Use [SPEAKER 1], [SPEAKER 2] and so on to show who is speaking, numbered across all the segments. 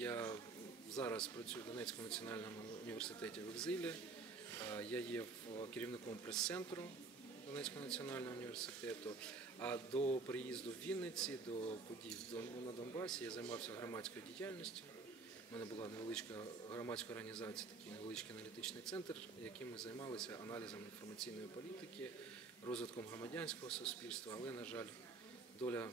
[SPEAKER 1] Я зараз працюю в Донецькому національному університеті в екзилі. Е, Я є керівником прес-центру Донецького національного університету. А до приїзду в Вінниці, до подій на Донбасі я займався громадською діяльністю. У мене була невеличка громадська організація, такий невеличкий аналітичний центр, яким ми займалися аналізом інформаційної політики, розвитком громадянського суспільства. Але, на жаль, доля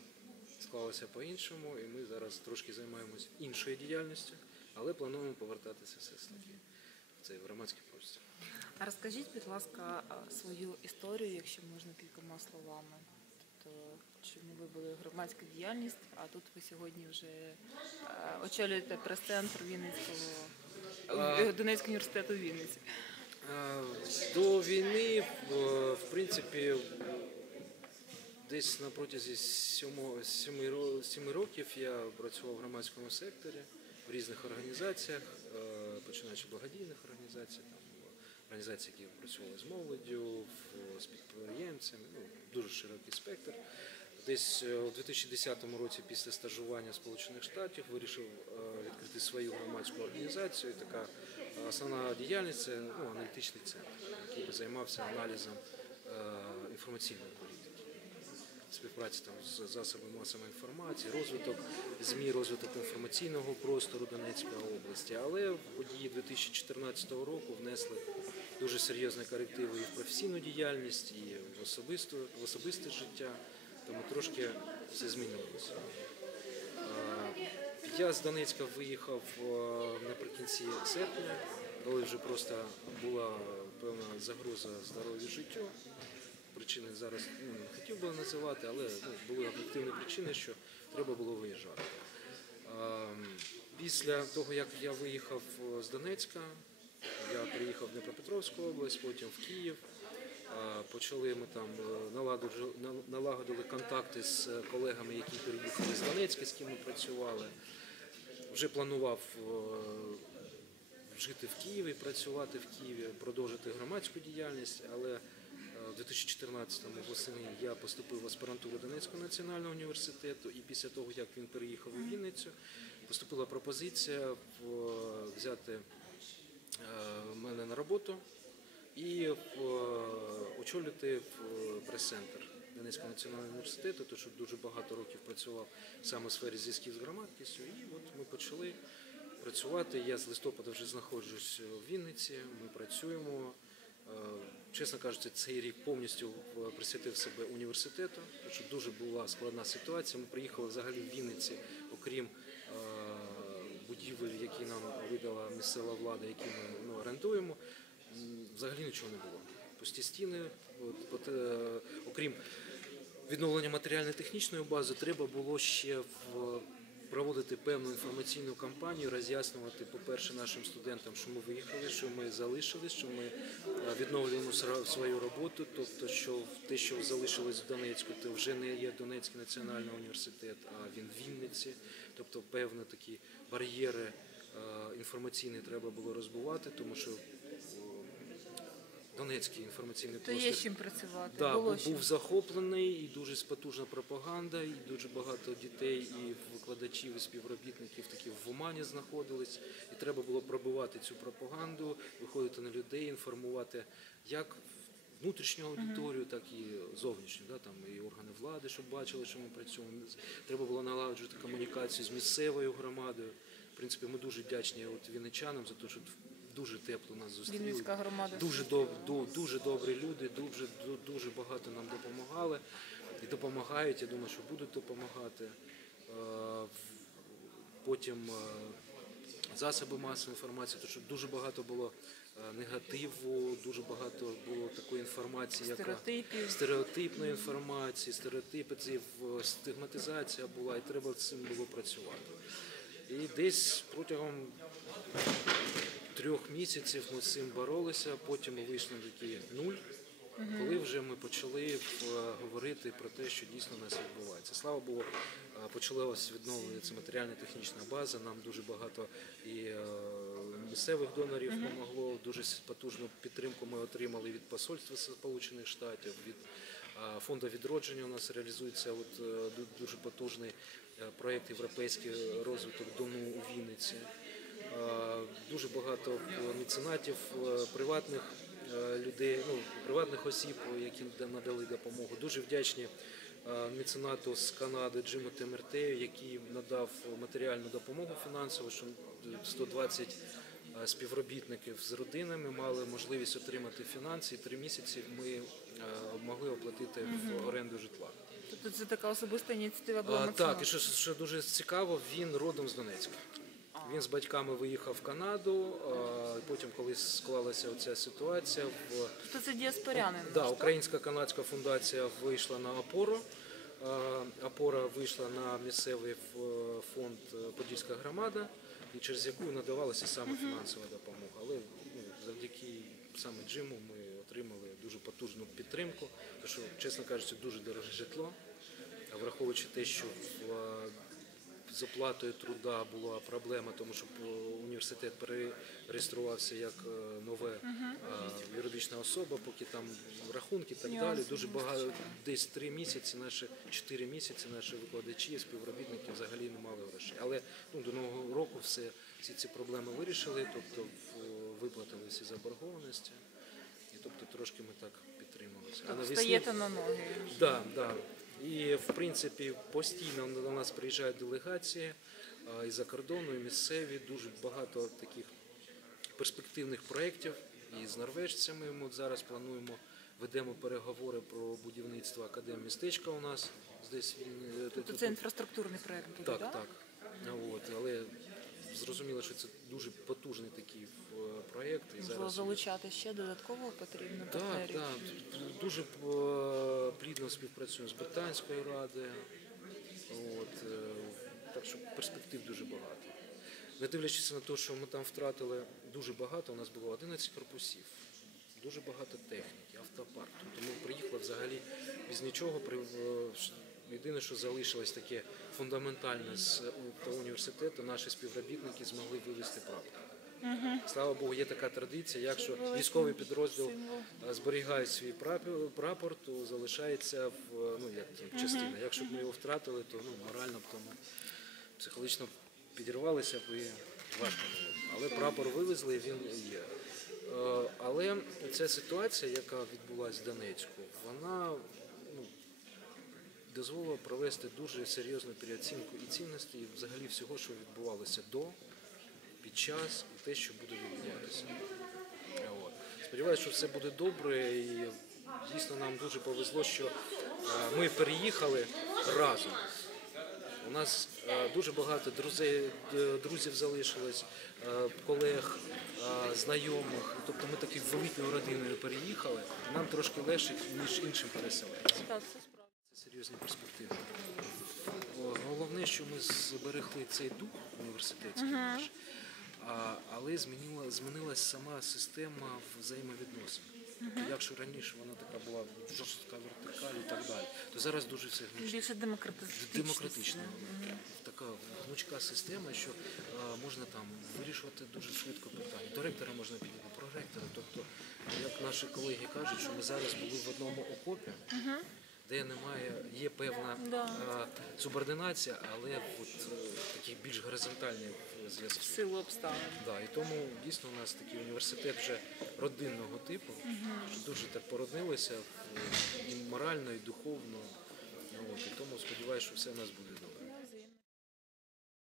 [SPEAKER 1] склалася по-іншому, і ми зараз трошки займаємось іншою діяльністю, але плануємо повертатися все ж таки в цей громадський простір.
[SPEAKER 2] А розкажіть, будь ласка, свою історію, якщо можна кількома словами. Тобто, чому ви були громадська діяльність, а тут ви сьогодні вже очолюєте прес-центр Вінницького е, Донецького університету Вінниці.
[SPEAKER 1] До війни, в принципі, десь на протязі семи років я працював в громадському секторі в різних організаціях, е, починаючи благодійних організацій, організацій, які працювали з молоддю, з підприємцями, ну, дуже широкий спектр. Десь е, у 2010 році після стажування в Сполучених Штатів вирішив е, відкрити свою громадську організацію. Така основна діяльність це ну, аналітичний центр, який займався аналізом інформаційної співпраці там з засобами масової інформації, розвиток ЗМІ, розвиток інформаційного простору Донецької області. Але події 2014 року внесли дуже серйозні корективи і в професійну діяльність, і в особисте, в особисте життя. Тому трошки все змінилося. Я з Донецька виїхав наприкінці серпня, коли вже просто була певна загроза здоров'ю життю. Причини зараз ну, не хотів би називати, але ну, були об'єктивні причини, що треба було виїжджати. Е, Після того, як я виїхав е, з Донецька, я приїхав в Дніпропетровську область, потім в Київ. Е, Почали ми там е, налагодили контакти з колегами, які переїхали з Донецька, з ким ми працювали. Вже планував жити в Києві, працювати в Києві, продовжити громадську діяльність, але е, в 2014-му восени я поступив в аспірантуру Донецького національного університету, і після того, як він переїхав у Вінницю, поступила пропозиція взяти е, мене на роботу і в- очолити в прес-центр Донецького національного університету, тому що дуже багато років працював саме в сфері зв'язків з громадськістю. І от ми почали працювати. Я з листопада вже знаходжусь в Вінниці, ми працюємо. Е, Чесно кажучи, цей рік повністю присвятив себе університету, тому що дуже була складна ситуація. Ми приїхали взагалі в Вінниці, окрім е, будівель, які нам видала місцева влада, які ми ну, орендуємо. Взагалі нічого не було. Пусті стіни, от, от, е, окрім відновлення матеріально-технічної бази, треба було ще в, проводити певну інформаційну кампанію, роз'яснювати, по-перше, нашим студентам, що ми виїхали, що ми залишились, що ми е, відновлюємо свою роботу, тобто, що те, що залишилось в Донецьку, то вже не є Донецький національний університет, а він в Вінниці. Тобто, певні такі бар'єри е, інформаційні треба було розбивати, тому що Донецький інформаційний
[SPEAKER 2] То є з чим працювати.
[SPEAKER 1] Да,
[SPEAKER 2] Було
[SPEAKER 1] був,
[SPEAKER 2] чим.
[SPEAKER 1] був захоплений і дуже потужна пропаганда, і дуже багато дітей, і викладачів, і співробітників такі в Умані знаходились. І треба було пробивати цю пропаганду, виходити на людей, інформувати як внутрішню аудиторію, так і зовнішню, да, там і органи влади, щоб бачили, що ми працюємо. Треба було налагоджувати комунікацію з місцевою громадою. В принципі, ми дуже вдячні от вінничанам за те, що дуже тепло нас зустріли.
[SPEAKER 2] Громада.
[SPEAKER 1] Дуже доб, дуже добрі люди, дуже дуже багато нам допомагали і допомагають. Я думаю, що будуть допомагати. Е, Потім е, засоби масової інформації, тому що дуже багато було е, негативу, дуже багато було такої інформації, яка
[SPEAKER 2] Стереотипів.
[SPEAKER 1] стереотипної інформації, стереотипи, ці стигматизація була, і треба з цим було працювати. І десь протягом трьох місяців ми з цим боролися, потім вийшли такий нуль, коли вже ми почали е, говорити про те, що дійсно у нас відбувається. Слава Богу, е, почалася відновлюватися матеріально-технічна база. Нам дуже багато і е, місцевих донорів допомогло. Дуже потужну підтримку ми отримали від посольства Сполучених Штатів, від фонду відродження. У нас реалізується от, дуже потужний проєкт Європейський розвиток Дону у Вінниці. Е, Дуже багато меценатів, е, приватних е, людей, ну, приватних осіб, які надали допомогу. Дуже вдячні меценату з Канади Джиму Темертею, який надав матеріальну допомогу фінансову, що 120 е, співробітників з родинами мали можливість отримати фінанси. І три місяці ми могли оплатити в оренду житла.
[SPEAKER 2] Тобто це така особиста ініціатива була
[SPEAKER 1] А, так, і що, що дуже цікаво, він родом з Донецька. Він з батьками виїхав в Канаду. Потім, коли склалася оця ситуація, в
[SPEAKER 2] Тобто це діаспорянин?
[SPEAKER 1] да. Українська канадська фундація вийшла на опору. Опора вийшла на місцевий фонд е, Подільська громада, і через яку надавалася саме фінансова допомога. Але ну, завдяки саме Джиму ми отримали дуже потужну підтримку, тому що, чесно кажучи, дуже дороге житло. А враховуючи те, що в, е, з оплатою труда була проблема, тому що університет перереєструвався як е, нове юридична особа, поки там рахунки і так далі. Дуже багато, десь три місяці, наші чотири місяці наші викладачі, співробітники взагалі не мали грошей. Але ну, до нового року все, всі ці проблеми вирішили, тобто виплатили всі заборгованості. І тобто трошки ми так підтрималися.
[SPEAKER 2] Тобто стаєте на ноги.
[SPEAKER 1] Да, да. І в принципі постійно до нас приїжджають делегації а, із-за кордону, і місцеві, дуже багато таких перспективних проєктів. І з норвежцями ми зараз плануємо, ведемо переговори про будівництво академмістечка у нас. Десь він, е,
[SPEAKER 2] Тобто це інфраструктурний проєкт
[SPEAKER 1] так,
[SPEAKER 2] так?
[SPEAKER 1] так. От, але зрозуміло, що це дуже потужний такий е, проєкт. І зараз
[SPEAKER 2] залучати ще додатково потрібно
[SPEAKER 1] так,
[SPEAKER 2] партнерів.
[SPEAKER 1] так. Дуже е, плідно співпрацюємо з Британською радою. От, е, так що перспектив дуже багато. Не дивлячись на те, що ми там втратили дуже багато, у нас було 11 корпусів, дуже багато техніки, автопарк. Ми приїхали взагалі без нічого. Єдине, що залишилось таке фундаментальне з університету, наші співробітники змогли вивезти прапор. Слава Богу, є така традиція. Якщо військовий підрозділ зберігає свій прапор, то залишається в ну як там, частина. Якщо б ми його втратили, то ну морально б тому психологічно підірвалися б і важко було. Але прапор вивезли, і він є. Е, Але ця ситуація, яка відбулася в Донецьку, вона дозволила провести дуже серйозну переоцінку і цінностей, і взагалі всього, що відбувалося до, під час і те, що буде відбуватися. Е, Сподіваюся, що все буде добре і дійсно нам дуже повезло, що е, ми переїхали разом. У нас е, дуже багато друзей, друзів залишилось, е, колег, е, знайомих. Тобто ми такою великою родиною переїхали. Нам трошки легше, ніж іншим переселенцям. Серйозні перспективи. Головне, що ми зберегли цей дух університетський наш, а, але змінила, змінилась сама система взаємовідносин. Якщо раніше вона така була жорстка вертикаль і так далі, то зараз дуже все гнучке.
[SPEAKER 2] Більше демократично.
[SPEAKER 1] демократична. Така гнучка система, що можна там вирішувати дуже швидко питання. До ректора можна підійти, про ректора. Тобто, як наші колеги кажуть, що ми зараз були в одному окопі, де немає, є певна
[SPEAKER 2] Да.
[SPEAKER 1] е, субординація, але от, е, такі більш горизонтальні зв'язки.
[SPEAKER 2] Силу обставин.
[SPEAKER 1] Да, і тому дійсно у нас такий університет вже родинного типу, що дуже так породнилося і морально, і духовно. От, і тому сподіваюся, що все в нас буде.